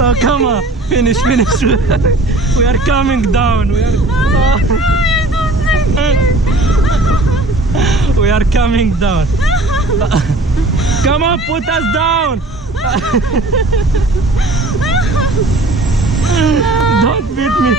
Oh, come on. Finish. We are coming down. We are coming down. Come on, put us down. Don't beat me.